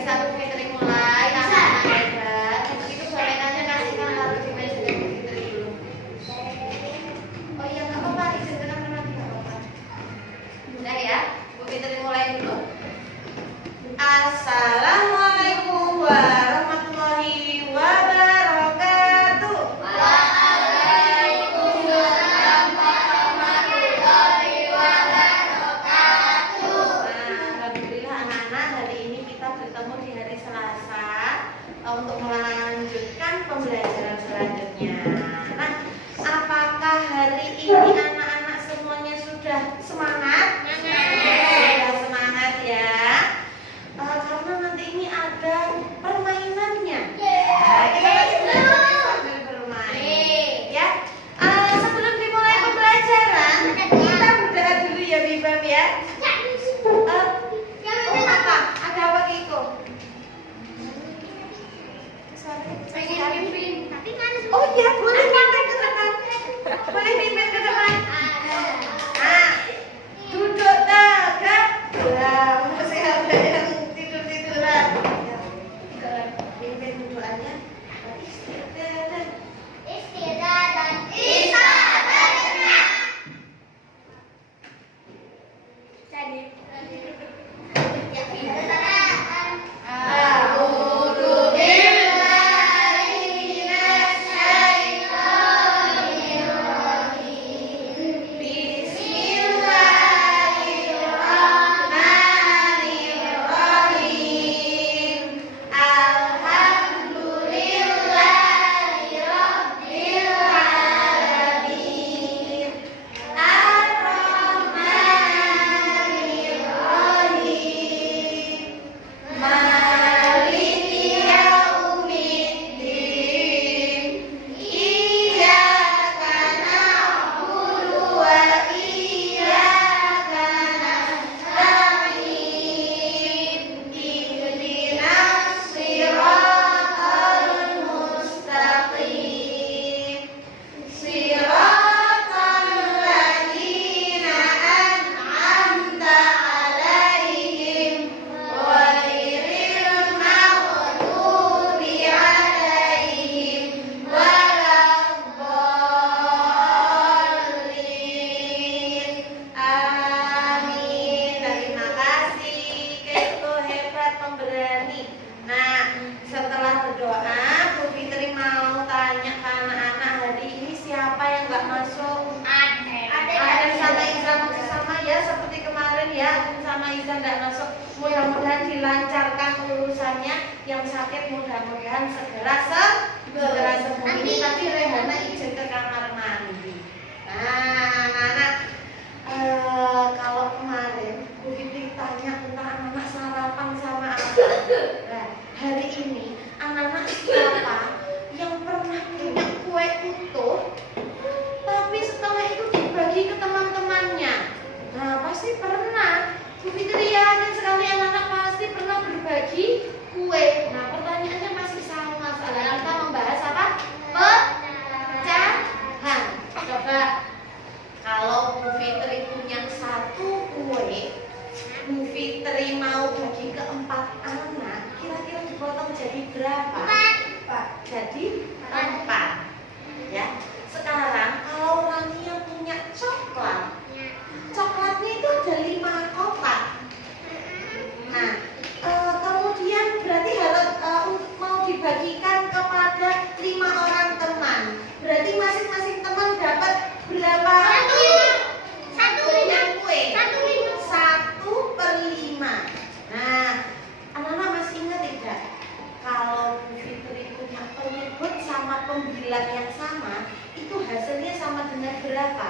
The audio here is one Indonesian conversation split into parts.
Bisa Bu Fitri mulai. Anak-anak hebat. Itu gorengannya kasihkan lalu di meja Bu Fitri dulu. Oh iya nggak apa-apa, izinkan nanti nggak apa-apa. Udah ya, Bu Fitri mulai dulu. Assalamualaikum warahmatullahi wabarakatuh. Waalaikumsalam warahmatullahi wabarakatuh. Alhamdulillah anak-anak, hari ini kita bertemu di hari Selasa untuk melanjutkan pembelajaran selanjutnya. Nah, apakah hari ini anak-anak semuanya sudah semangat? Sudah semangat ya. Karena nanti ini ada permainannya. Nah, kita nanti belajar sambil bermain. Ya. Sebelum dimulai pembelajaran, kita berdoa dulu ya Bibam ya. Oh apa? Ada apa Kiko? Oh iya, boleh mimpin ke depan. Boleh mimpin ke depan. Nah, duduk tegak. Nah, masih ada yang tidur-tiduran. Mimpin doanya. Istirahat. Istirahat. A'udzu billahi minasyaitonir rajim. Bismillahirrahmanirrahim. Alhamdulillahi rabbil alamin. Ar-Rahmanir-Rahim. Maliki yaumiddin. Iyyaka na'budu wa iyyaka nasta'in. Ihdinas siratal mustaqim. Siratal ladzina an'amta 'alaihim ghairil maghdubi 'alaihim waladdallin. Amin. Terima kasih. Keiko hebat pemberani. Nah, setelah berdoa, Bu Fitri mau tanya ke anak-anak hari ini siapa yang nggak masuk? Adem sama Izan masih sama ya seperti kemarin ya. Adem sama Izan nggak masuk. Mudah-mudahan dilancarkan urusannya. Yang sakit mudah-mudahan segera sembuh. Ini tadi Rehana izin ke kamar mandi. Nah, anak-anak, kalau kemarin Bu Fitri tanya tentang anak-anak sarapan sama apa. Nah, hari ini anak-anak siapa yang pernah punya kue utuh tapi setelah itu dibagi ke teman-temannya? Nah, pasti pernah. Bu Fitri yakin sekali anak-anak pasti pernah berbagi kue. Nah, pertanyaannya masih sama. Sekarang kita membahas apa? Pecahan. Coba kalau Bu Fitri punya satu kue, Bu Fitri mau bagi ke 4 anak, kira-kira dipotong jadi berapa? Jadi 4. Ya. Sekarang kalau Rania punya coklat, coklatnya itu ada 5 kotak. Nah, kemudian berarti harus mau dibagikan kepada 5 orang teman. Berarti masing-masing teman dapat berapa? Punya kue. 1/5. Nah, anak-anak masih ingat tidak? Kalau Bu Fitri punya penyebut sama pembilang yang sama, itu hasilnya sama dengan berapa?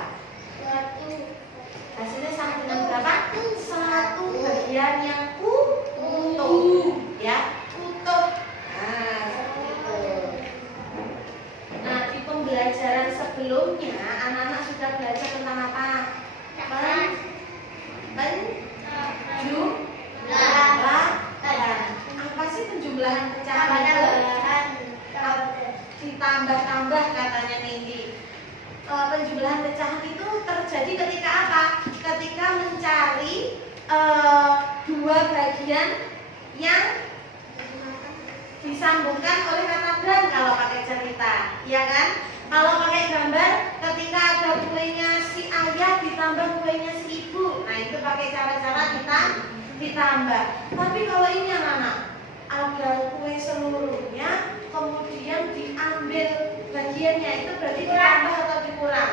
Hasilnya sama dengan berapa? 1 bagian yang utuh, ya, utuh. Nah, seperti itu. Nah, di pembelajaran sebelumnya anak-anak sudah belajar tentang apa? Penjumlahan. Apa sih penjumlahan pecahan itu? Ditambah-tambah katanya Nindi. Penjumlahan pecahan itu terjadi ketika apa? Ketika mencari 2 bagian yang disambungkan oleh kata dan kalau pakai cerita, ya kan? Kalau pakai gambar, ketika ada kuenya si ayah ditambah kuenya si ibu, nah itu pakai cara-cara ditambah. Tapi kalau ini anak-anak, ada kue seluruhnya, kemudian diambil bagiannya, itu berarti ditambah atau dikurang?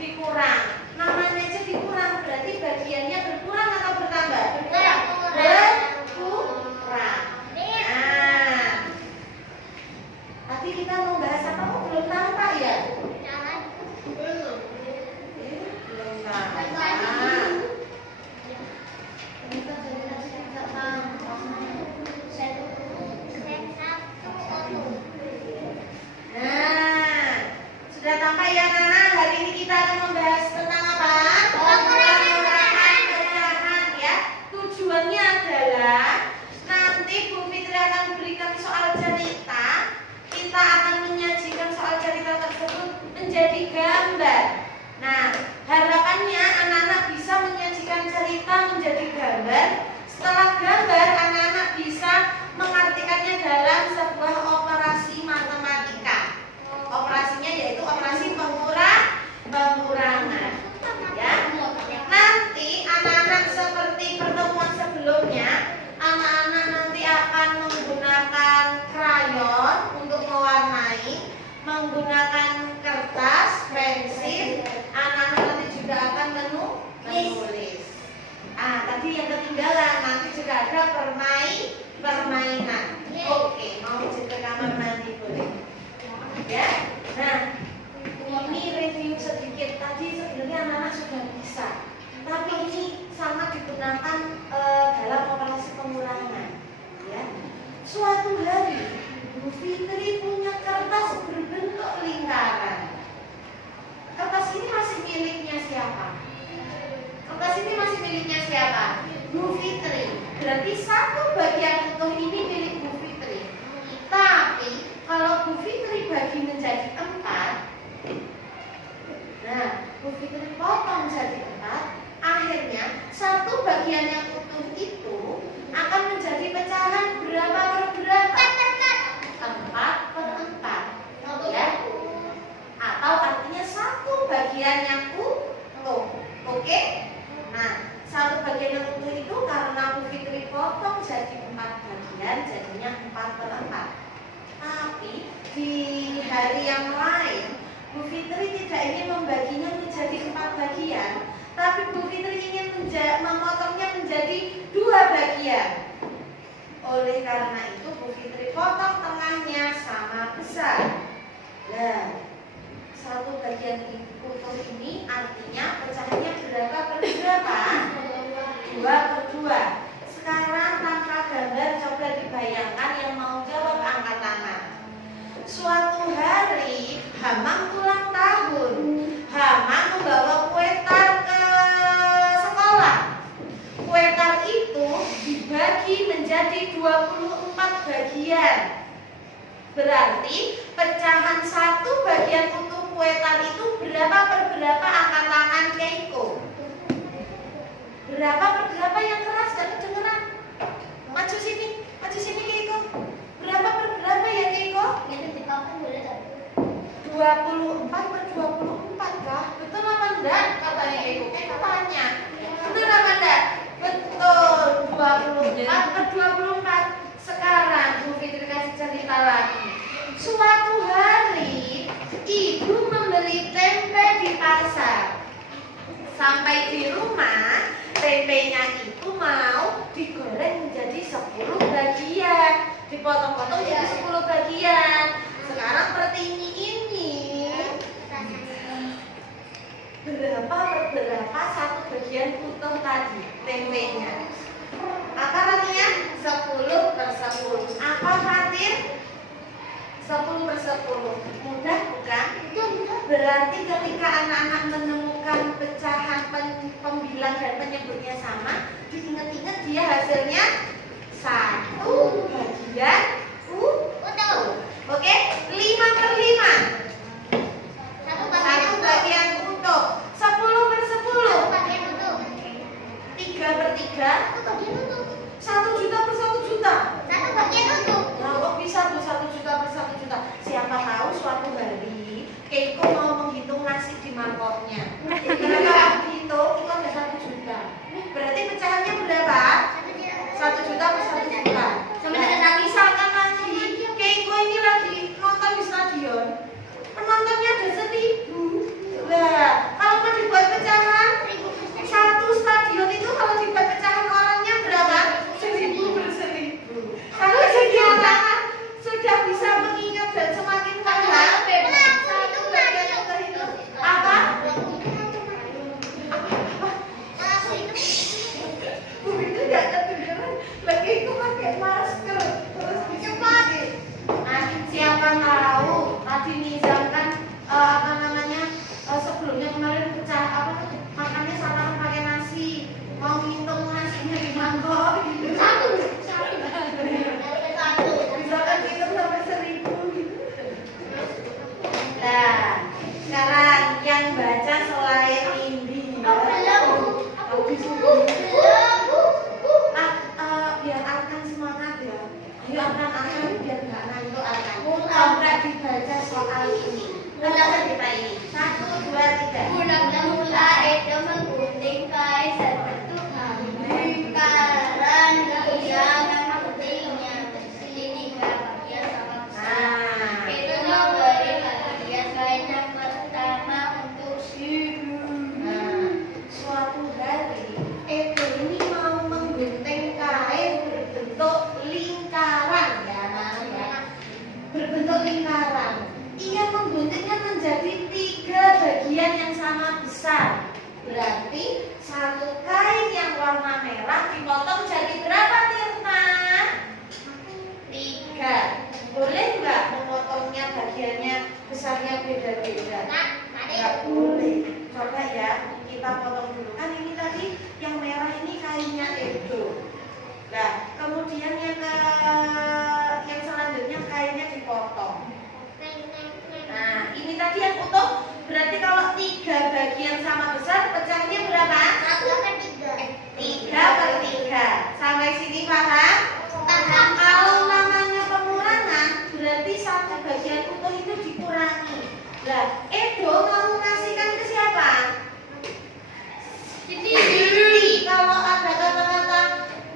Dikurang. Namanya aja dikurang, berarti bagiannya berkurang atau bertambah? Berkurang. Nah, tadi kita mau bahas apa kok belum tampak ya? Belum tampak. Nah, sudah tampak ya Nana? Hari ini kita akan membahas tentang apa? Pengurangan pecahan ya. Tujuannya adalah nanti Bu Fitri akan berikan soal cerita. Kita akan menyajikan soal cerita tersebut menjadi gambar. Nah, harapannya anak-anak bisa menyajikan cerita menjadi gambar. Setelah gambar, anak-anak bisa mengartikannya dalam sebuah operasi matematika. Operasinya yaitu operasi pengurangan. Ya. Nanti anak-anak seperti pertemuan sebelumnya, anak-anak nanti akan menggunakan krayon untuk mewarnai, menggunakan kertas, pensil. Anak-anak nanti juga akan menulis. Tadi yang ketinggalan, nanti juga ada permainan. Oke, mau lanjut ke kamar mandi boleh? Ya. Nah, ini review sedikit. Tadi sebenarnya anak-anak sudah bisa, tapi ini sangat digunakan dalam operasi pengurangan. Ya. Suatu hari, Bu Fitri punya kertas berbentuk lingkaran. Kertas ini masih miliknya siapa? Kertas ini masih miliknya siapa? Bu Fitri. Berarti satu bagian utuh ini milik Bu Fitri. Tapi kalau Bu Fitri bagi menjadi 4, nah Bu Fitri potong jadi 4, akhirnya satu bagian yang utuh itu akan menjadi pecahan berapa per berapa? 4 per 4, ya? Atau artinya satu bagian yang utuh. Oke? Nah, satu bagian yang utuh itu karena Bu Fitri potong jadi 4 bagian, jadinya 4 per 4. Tapi di hari yang lain, Bu Fitri tidak ingin membaginya menjadi 4 bagian, tapi Bu Fitri ingin memotongnya menjadi 2 bagian. Oleh karena itu, Bu Fitri potong tengahnya sama besar. Nah, satu bagian utuh ini artinya pecahannya berapa per berapa? 2 per 2. Sekarang tanpa gambar coba dibayangkan, yang mau jawab angkat tangan. Suatu hari Hamam ulang tahun. Hamam membawa kue tar ke sekolah. Kue tar itu dibagi menjadi 24 bagian. Berarti pecahan satu bagian utuh kue tar itu berapa per berapa? Angkat tangan Keiko. Berapa per berapa yang keras? Gak kedengeran. Maju sini Keiko. Berapa per berapa ya Keiko? 24 per 24 kah? Betul apa enggak? Katanya Keiko. Keiko tanya. Betul apa enggak? Betul. 24 per 24. Sekarang Bu Fitri kasih cerita lagi. Suatu hari ibu membeli tempe di pasar. Sampai di rumah, tempenya itu mau digoreng menjadi 10 bagian, dipotong-potong jadi 10 bagian. Sekarang pertini ini berapa per berapa satu bagian utuh tadi tempenya? Apa artinya? 10 per 10. Apa Fatir? 10 per 10. Mudah bukan? Berarti ketika anak-anak menemukan pecahan pembilang dan penyebutnya sama, diingat-ingat dia hasilnya 1 bagian utuh. Oke? 5 per 5. 1 bagian utuh. 10 per 10. 3 per 3. 1 juta per 1 juta. 1 bagian utuh. kali ini. Baca cerita ini. 1, 2, 3. Mula Edo menggunting kain berbentuk lingkaran ia mengguntingnya hingga bagian sama besar. Itu memberi bagian kain yang pertama untuk Suatu hari Edo ini mau menggunting kain berbentuk lingkaran, berbentuk lingkaran. Ia mengguntingnya menjadi 3 bagian yang sama besar. Berarti satu kain yang warna merah dipotong jadi berapa, Tirta? 3. Boleh nggak memotongnya bagiannya besarnya beda-beda? Nggak boleh. Coba ya, kita potong dulu. Kan ini tadi yang merah ini kainnya Edo. Nah, kemudian yang selanjutnya kainnya dipotong. Nah, ini tadi yang utuh. Berarti kalau 3 bagian sama besar, pecahnya berapa? 3/3. Sampai sini paham? Paham. Kalau namanya pengurangan, berarti 1 bagian utuh itu dikurangi. Lah, Edo mau ngasihkan ke siapa? Siti. Kalau ada kata-kata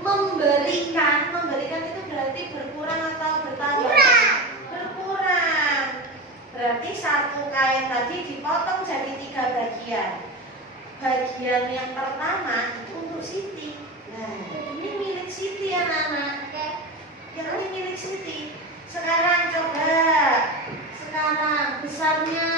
memberikan itu berarti berkurang atau bertambah? Berkurang. Berarti 1 kain tadi dipotong jadi 3 bagian. Bagian yang pertama itu untuk Siti. Nah, ini milik Siti anak-anak. Yang ini milik Siti. Sekarang coba. Sekarang besarnya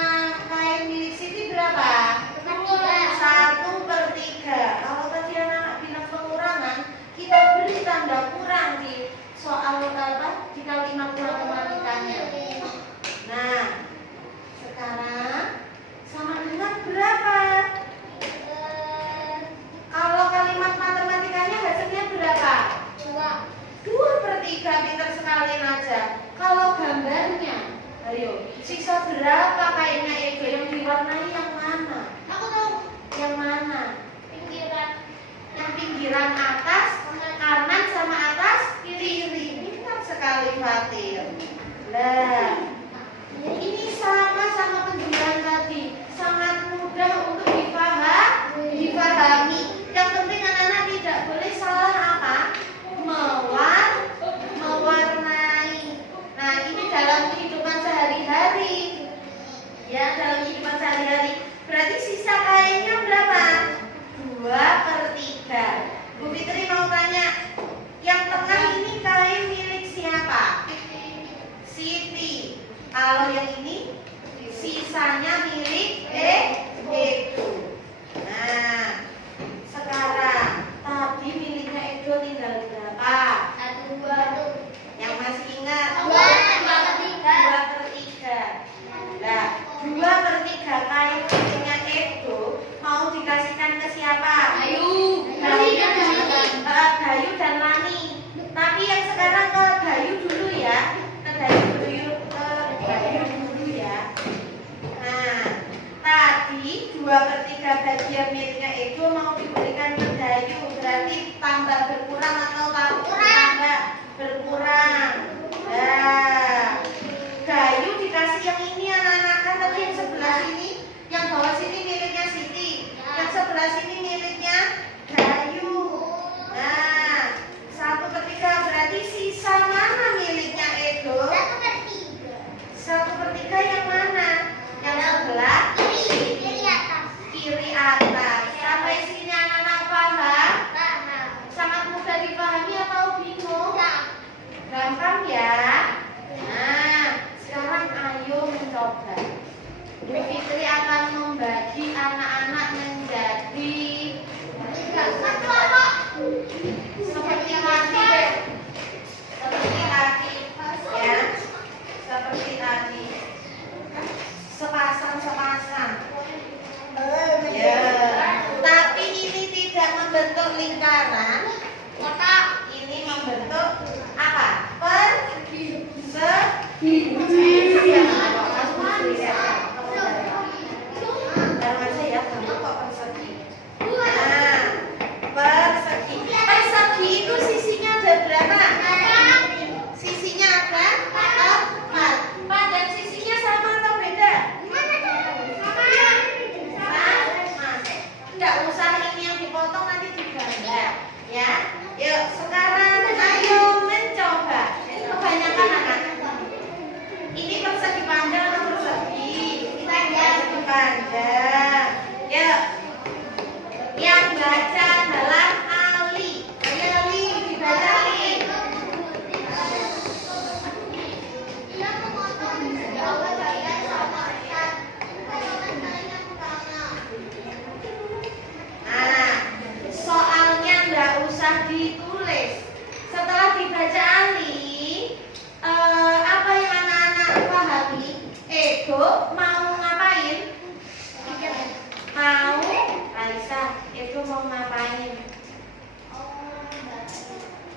kain milik Siti berapa? 1/3. Kalau tadi anak-anak bilang pengurangan, kita beri tanda kurang di soal di kalimat matematikanya. Nah, sekarang sama dengan berapa? Kalau kalimat matematikanya hasilnya berapa? 2/3. Pintar sekali aja. Kalau gambarnya, ayo, sisa berapa kainnya Edo yang diwarnai yang mana? Aku tahu. Yang mana? Yang pinggiran atas, kanan sama atas, kiri. Pintar sekali Fatir. Lah, ini sama penjualan tadi, sangat mudah untuk dipahami. Yang penting anak-anak tidak boleh salah apa? Mewarnai. Nah, ini dalam kehidupan sehari-hari. Ya, dalam kehidupan sehari-hari. Berarti sisa kainnya berapa? 2/3. Bu Fitri mau tanya, yang tengah ini kain milik siapa? Siti. Kalau yang ini sisanya milik Edo. Nah, sekarang tadi miliknya Edo tinggal berapa? 1, 2. Yang masih ingat? 2/3. Nah, 2/3 kain miliknya Edo mau dikasihkan ke siapa? Dayu dan Lani. Tapi yang sekarang ke Dayu dulu ya. Ke Dayu dulu ya. Nah, tadi 2/3 bagian miliknya Edo mau diberikan ke Dayu. Berarti tambah berkurang atau tambah? Berkurang.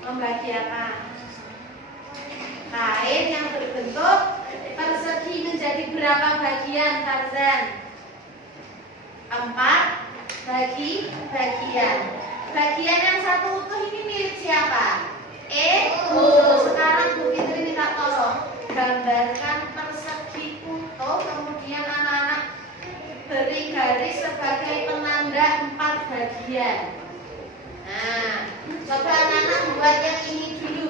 Membagi apa? Kain yang berbentuk persegi menjadi berapa bagian, Tarzan? 4 bagian. Bagian yang satu utuh ini milik siapa? Sekarang Bu Fitri minta tolong gambarkan persegi utuh, kemudian anak-anak beri garis sebagai penanda 4 bagian. Nah, coba anak-anak buat yang ini dulu.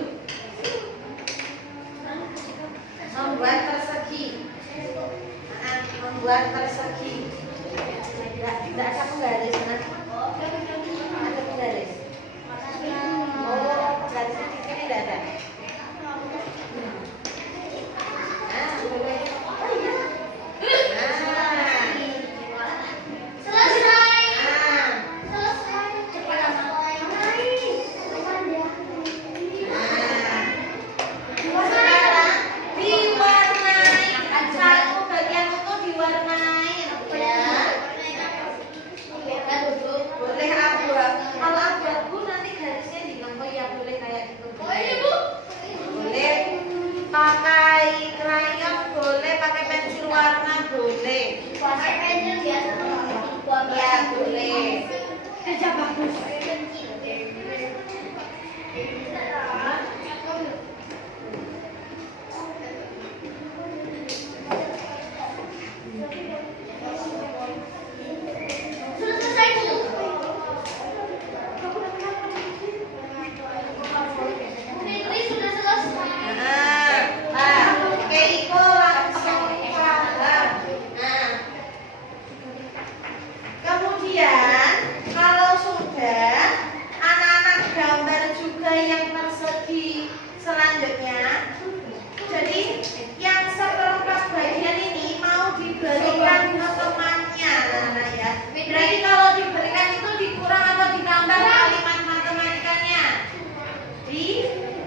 Membuat persegi. Membuat persegi. Tidak ada penggaris, nah. Ada penggaris. Oh, penggarisnya di sini tidak ada. Nah, boleh. Oh iya. Pakai krayon boleh, pakai pensil warna boleh. Pakai pensil biasa. Ya boleh. Kerja bagus. Selesai Bu. Fitri sudah selesai. Keiko langsung paham. Nah, kemudian kalau sudah anak-anak gambar juga yang persegi selanjutnya. Jadi yang seperempat bagian ini mau diberikan ke temannya, nah ya. Berarti kalau diberikan itu dikurang atau ditambah kalimat matematikanya? Dikurang,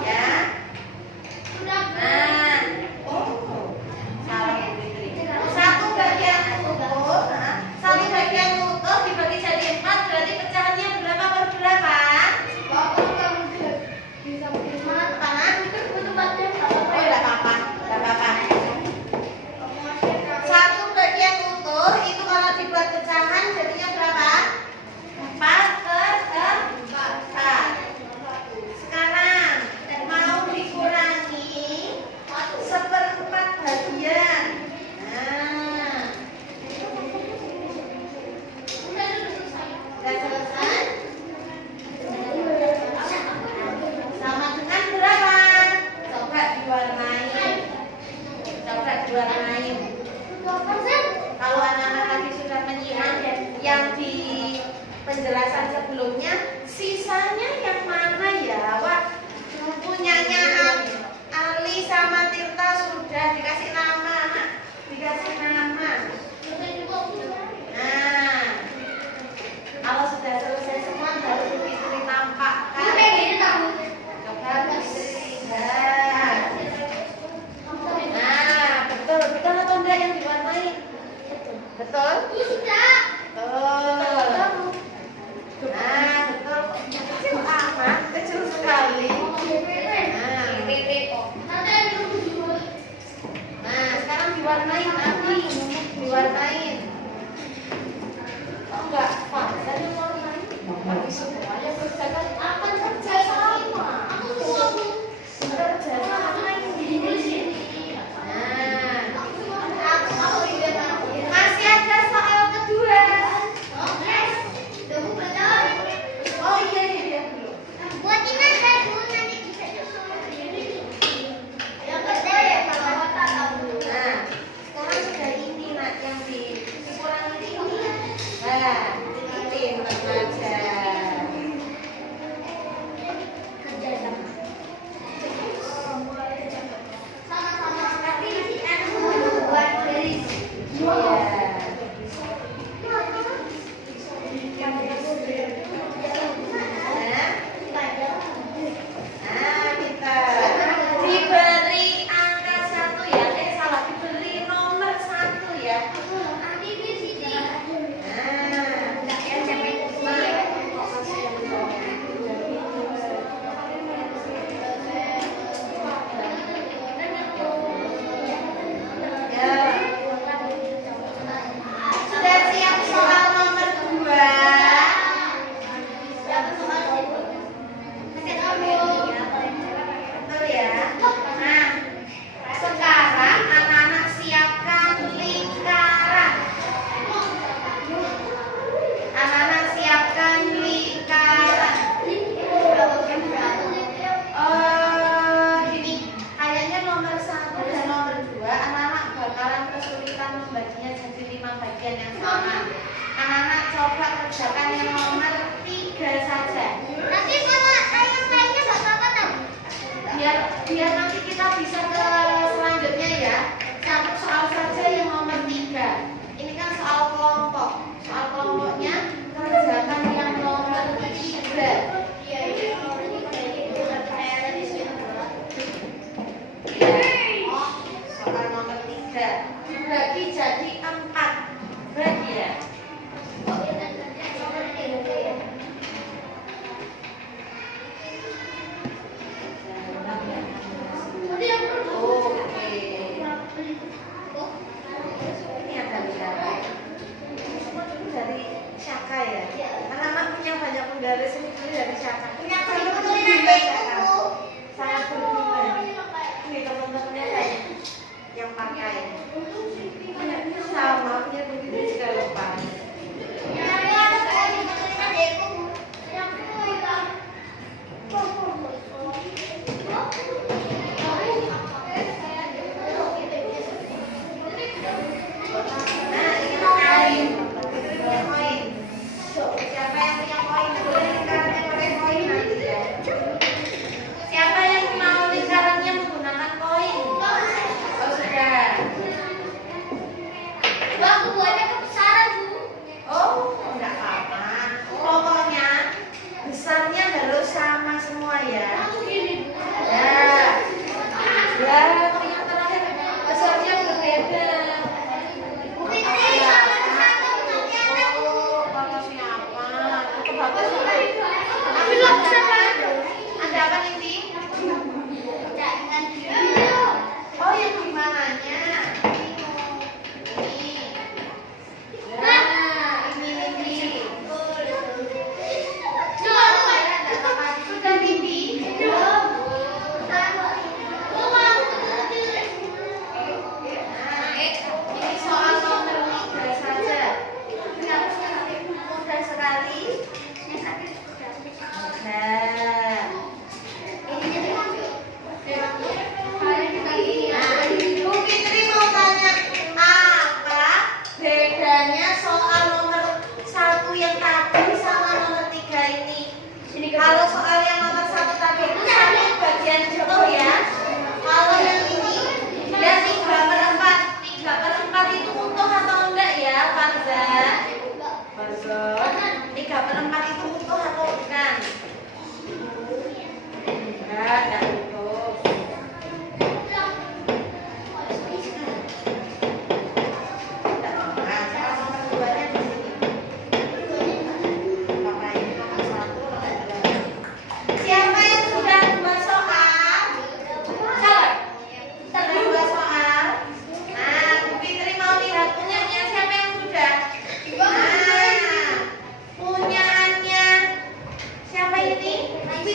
ya. Nah, salah Bu Fitri. Satu bagian utuh dibagi jadi 4, berarti pecahannya berapa per berapa?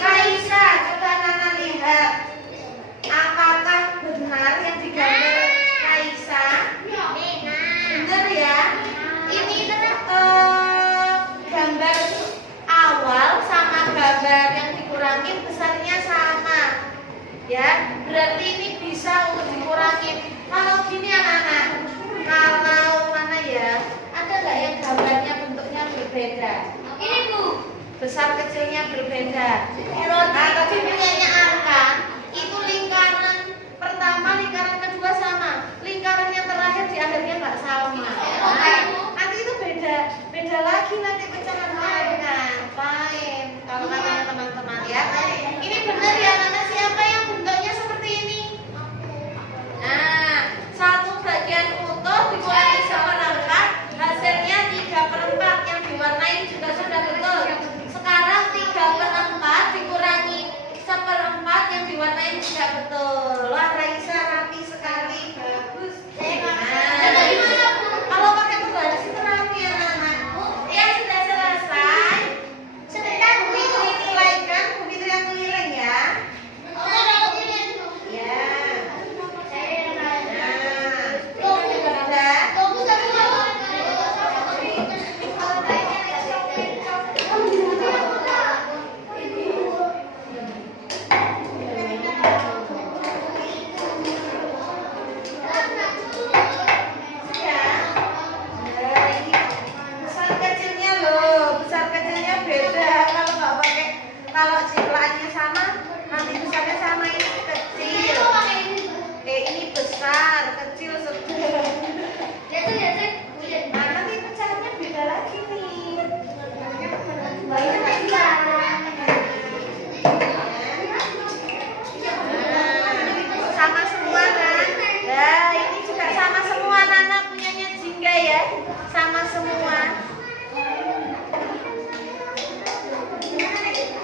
Raisa, coba Nana lihat. Apakah benar yang digambar Raisa? Benar ya? Ini gambar awal sama gambar yang dikurangin besarnya sama. Ya, berarti ini bisa untuk dikurangin. Kalau gini anak-anak, kalau mana ya, ada nggak yang gambarnya bentuknya berbeda? Ini Bu. Besar kecilnya berbeda. Nah, tadi punyanya angka itu lingkaran pertama, lingkaran kedua sama, lingkaran yang terakhir di akhirnya nggak sama. Nah, nanti itu beda lagi nanti pecahannya. Lain kalau kata teman-teman ya. Ini benar ya, Nana, siapa yang bentuknya seperti ini? Nah, satu bagian utuh dikurangi seperempat, hasilnya 3/4 yang diwarnai juga sudah betul. Sekarang 3/4 dikurangi 1/4 yang diwarnai juga betul. Wah, Raisa rapi sekali, bagus. Nah, kalau pakai pembaris itu rapi ya, Nana. Ya sudah selesai. Sebentar Bu. Bu Fitri nilaikan, Bu Fitri yang keliling ya. Ya. Besar kecilnya loh, besar kecilnya beda. Kalau nggak pakai, kalau jiplaannya sama, nanti besarnya sama, ini kecil. Ini besar, kecil sudah. Nah, nanti pecahannya beda lagi nih. Sama semua kan? Nah, ini juga sama semua, Nana punyanya Jingga ya, sama semua.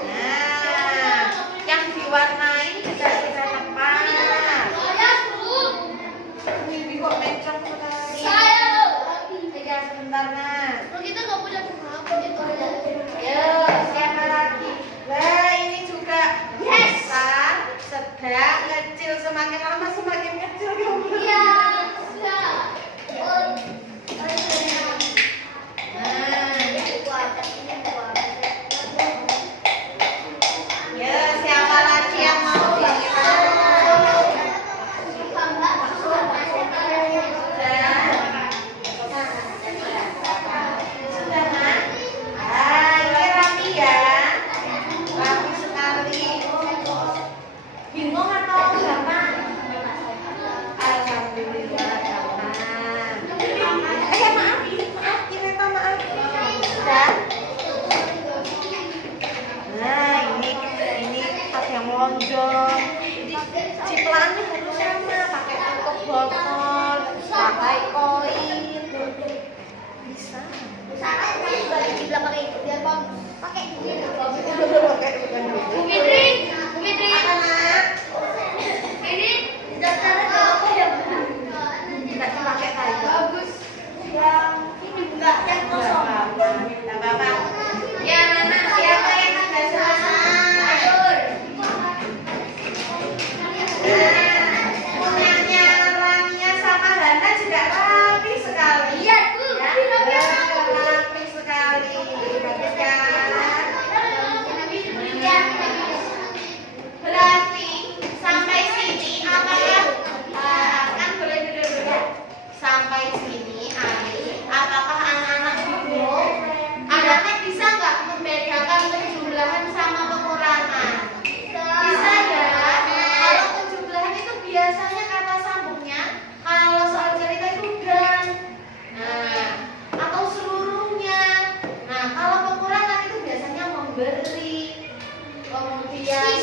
Nah, yang diwarnai juga sudah tepat. Ini kok mencong sekali. Ya, sebentar, Nak. Yo, siapa lagi? Wah, ini juga besar, sedang, kecil. Semakin lama semakin kecil gambar. Ya, siapa lagi yang mau bagaimana? Sudah, Nak? Ini rapi ya. Rapi sekali. Bingung atau gampang? Alhamdulillah gampang. Maaf, Kineta maaf. Sudah. Nah, ini ada yang lonjong. Ciplaannya harus sama, pakai tutup botol, pakai koin. Bisa. Pakai bukan dulu. Apa, Nak? Tidak dipakai tadi. Yang kosong. Tidak apa-apa. Ya, Nana, siapa yang sudah selesai? Punyanya Rania sama Hana juga rapi sekali. Iya, Bu. Ya, rapi sekali. Bagus kan? Berarti sampai sini apakah kan boleh duduk dulu? Sampai sini, Ari, apakah anak-anak bingung? Anak-anak bisa nggak membedakan penjumlahan sama pengurangan? Bisa ya? Kalau penjumlahan itu biasanya kata sambungnya, kalau soal cerita itu dan, nah, atau seluruhnya. Nah, kalau pengurangan itu biasanya memberi, kemudian